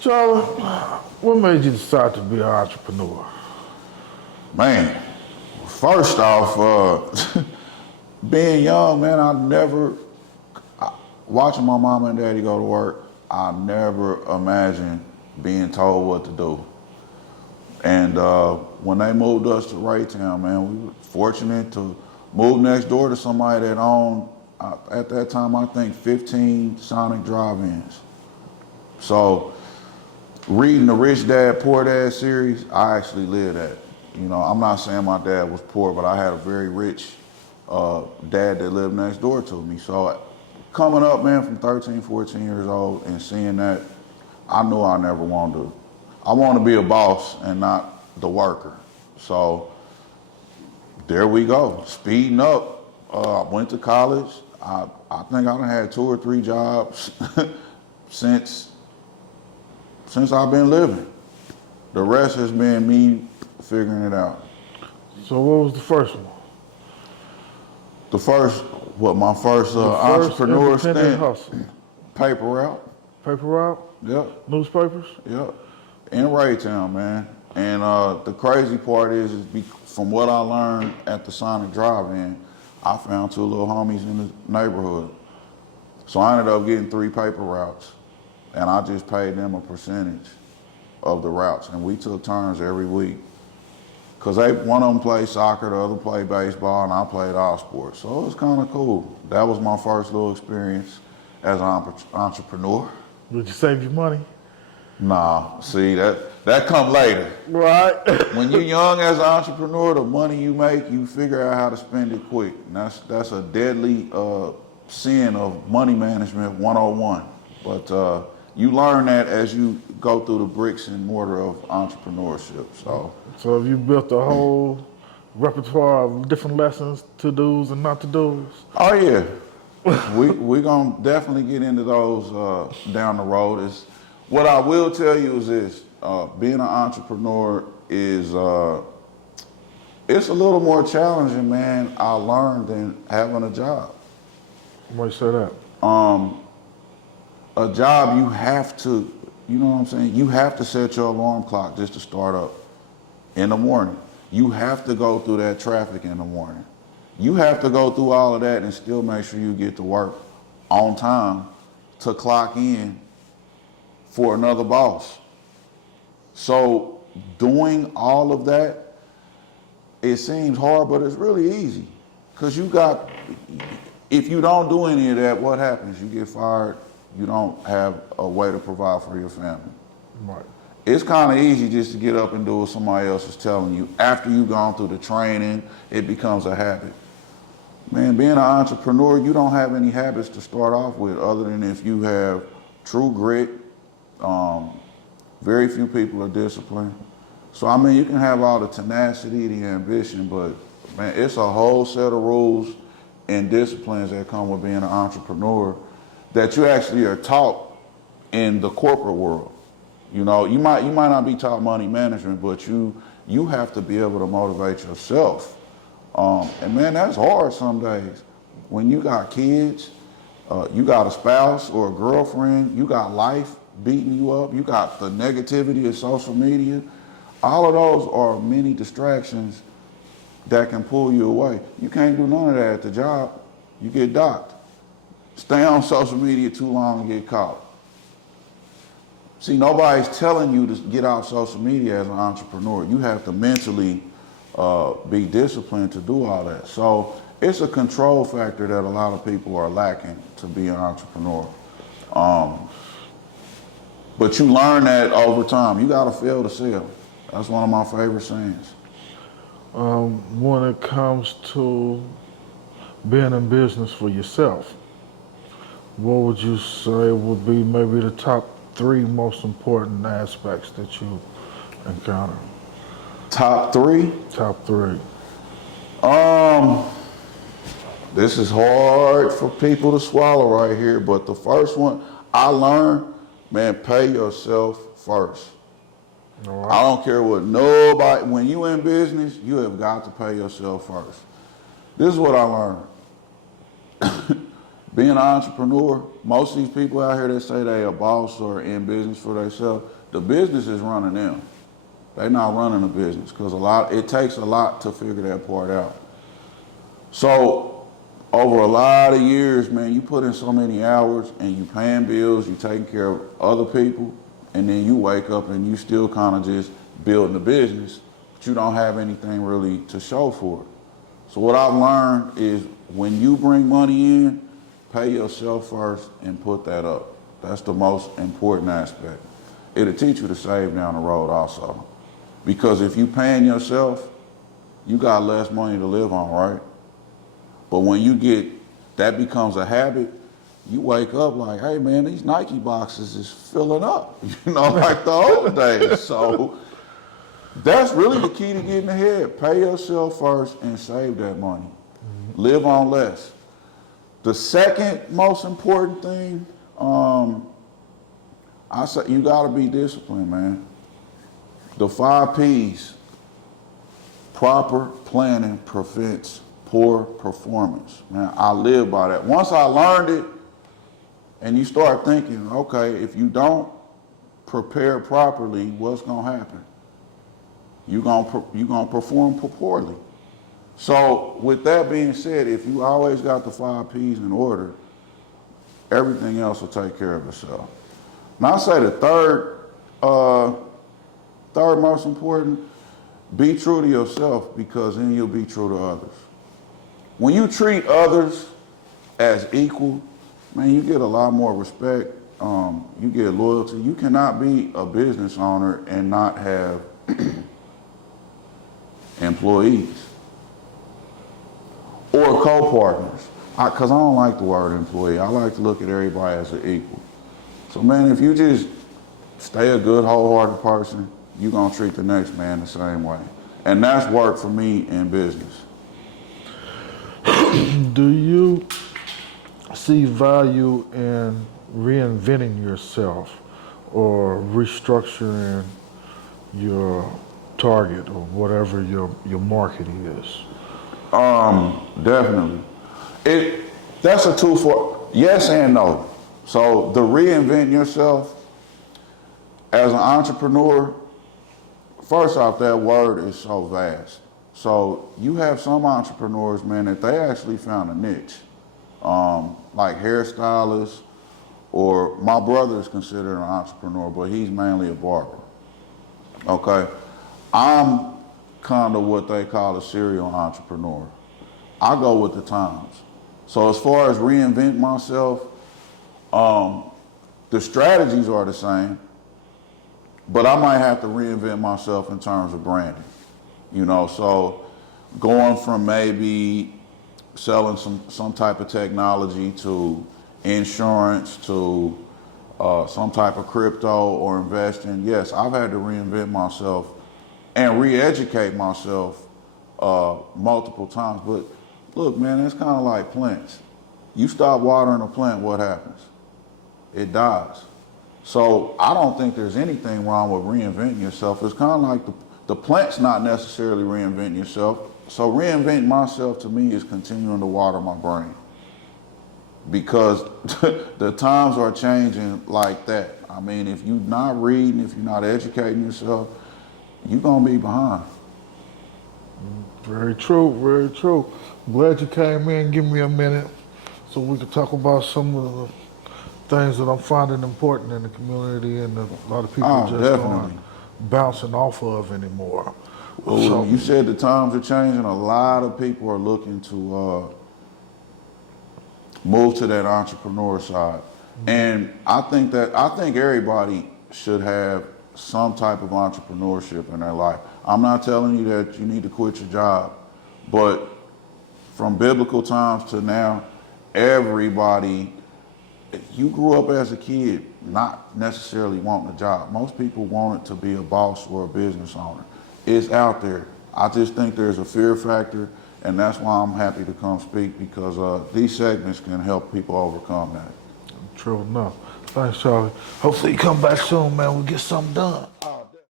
Charlie, what made you decide to be an entrepreneur? Man, first off, being young, man, watching my mom and daddy go to work, I never imagined being told what to do. And when they moved us to Raytown, man, we were fortunate to move next door to somebody that owned, at that time, I think 15 Sonic drive-ins. So reading the Rich Dad, Poor Dad series, I actually lived that. You know, I'm not saying my dad was poor, but I had a very rich dad that lived next door to me. So coming up, man, from 13, 14 years old and seeing that, I knew I never wanted to. I wanted to be a boss and not the worker. So there we go, speeding up. Went to college. I think I done had 2 or 3 jobs since I've been living. The rest has been me figuring it out. So what was the first one? My first entrepreneur stint? Hustle. Paper route. Paper route? Yep. Newspapers? Yep. In Raytown, man. And the crazy part is from what I learned at the Sonic Drive-In, I found 2 little homies in the neighborhood. So I ended up getting 3 paper routes, and I just paid them a percentage of the routes, and we took turns every week. Cause one of them played soccer, the other played baseball, and I played all sports. So it was kind of cool. That was my first little experience as an entrepreneur. Did you save your money? Nah, see, that come later. Right. When you're young as an entrepreneur, the money you make, you figure out how to spend it quick. And that's a deadly sin of money management 101. But you learn that as you go through the bricks and mortar of entrepreneurship. So have you built a whole repertoire of different lessons, to-dos and not to-dos? Oh yeah, we gonna definitely get into those down the road. What I will tell you is this: being an entrepreneur is it's a little more challenging, man. I learned than having a job. Why you say that? A job, you have to, you know what I'm saying? You have to set your alarm clock just to start up in the morning. You have to go through that traffic in the morning. You have to go through all of that and still make sure you get to work on time to clock in for another boss. So doing all of that, it seems hard, but it's really easy. Because if you don't do any of that, what happens? You get fired. You don't have a way to provide for your family. Right. It's kind of easy just to get up and do what somebody else is telling you. After you've gone through the training, it becomes a habit. Man, being an entrepreneur, you don't have any habits to start off with other than if you have true grit. Very few people are disciplined. So, I mean, you can have all the tenacity, the ambition, but man, it's a whole set of rules and disciplines that come with being an entrepreneur that you actually are taught in the corporate world. You know, you might not be taught money management, but you have to be able to motivate yourself. And man, that's hard some days. When you got kids, you got a spouse or a girlfriend, you got life beating you up, you got the negativity of social media. All of those are many distractions that can pull you away. You can't do none of that at the job. You get docked. Stay on social media too long and get caught. See, nobody's telling you to get off social media as an entrepreneur. You have to mentally be disciplined to do all that. So it's a control factor that a lot of people are lacking to be an entrepreneur. But you learn that over time. You gotta fail to sell. That's one of my favorite sayings. When it comes to being in business for yourself, what would you say would be maybe the top 3 most important aspects that you encounter? Top 3? Top 3. This is hard for people to swallow right here, but the first one I learned, man, pay yourself first. All I right. don't care what nobody, when you in business, you have got to pay yourself first. This is what I learned. Being an entrepreneur, most of these people out here that say they a boss or in business for themselves, the business is running them. They not running a business because it takes a lot to figure that part out. So over a lot of years, man, you put in so many hours and you paying bills, you taking care of other people, and then you wake up and you still kind of just building a business, but you don't have anything really to show for it. So what I've learned is when you bring money in, pay yourself first and put that up. That's the most important aspect. It'll teach you to save down the road also. Because if you paying yourself, you got less money to live on, right? But when that becomes a habit, you wake up like, hey man, these Nike boxes is filling up, like the old days. So that's really the key to getting ahead. Pay yourself first and save that money. Live on less. The second most important thing, I say you gotta be disciplined, man. The 5 P's, proper planning prevents poor performance. Man, I live by that. Once I learned it, and you start thinking, okay, if you don't prepare properly, what's gonna happen? You're gonna perform poorly. So with that being said, if you always got the 5 P's in order, everything else will take care of itself. Now I say the third most important, be true to yourself because then you'll be true to others. When you treat others as equal, man, you get a lot more respect. You get loyalty. You cannot be a business owner and not have employees or co-partners. Because I don't like the word employee. I like to look at everybody as an equal. So, man, if you just stay a good, wholehearted person, you're going to treat the next man the same way. And that's worked for me in business. Do you see value in reinventing yourself or restructuring your target or whatever your market is? Definitely. That's a tool for yes and no. So the reinvent yourself as an entrepreneur, first off, that word is so vast. So you have some entrepreneurs, man, that they actually found a niche, like hairstylists, or my brother is considered an entrepreneur, but he's mainly a barber. Okay, I'm kind of what they call a serial entrepreneur. I go with the times. So as far as reinvent myself, the strategies are the same, but I might have to reinvent myself in terms of branding. So going from maybe selling some type of technology to insurance to some type of crypto or investing, yes, I've had to reinvent myself and re-educate myself multiple times. But look, man, it's kind of like plants. You stop watering a plant, what happens? It dies. So I don't think there's anything wrong with reinventing yourself. It's kind of like the plant's not necessarily reinventing yourself. So reinventing myself to me is continuing to water my brain. Because the times are changing like that. I mean, if you're not reading, if you're not educating yourself, you're going to be behind. Very true, very true. Glad you came in. Give me a minute so we can talk about some of the things that I'm finding important in the community and a lot of people just Definitely. aren't bouncing off of anymore. Well, So, you said the times are changing. A lot of people are looking to move to that entrepreneur side. And I think everybody should have some type of entrepreneurship in their life. I'm not telling you that you need to quit your job, but from biblical times to now, everybody, you grew up as a kid not necessarily wanting a job. Most people wanted to be a boss or a business owner. It's out there. I just think there's a fear factor, and that's why I'm happy to come speak, because these segments can help people overcome that. true enough. Thanks, Charlie. Hopefully you come back soon, man. We'll get something done.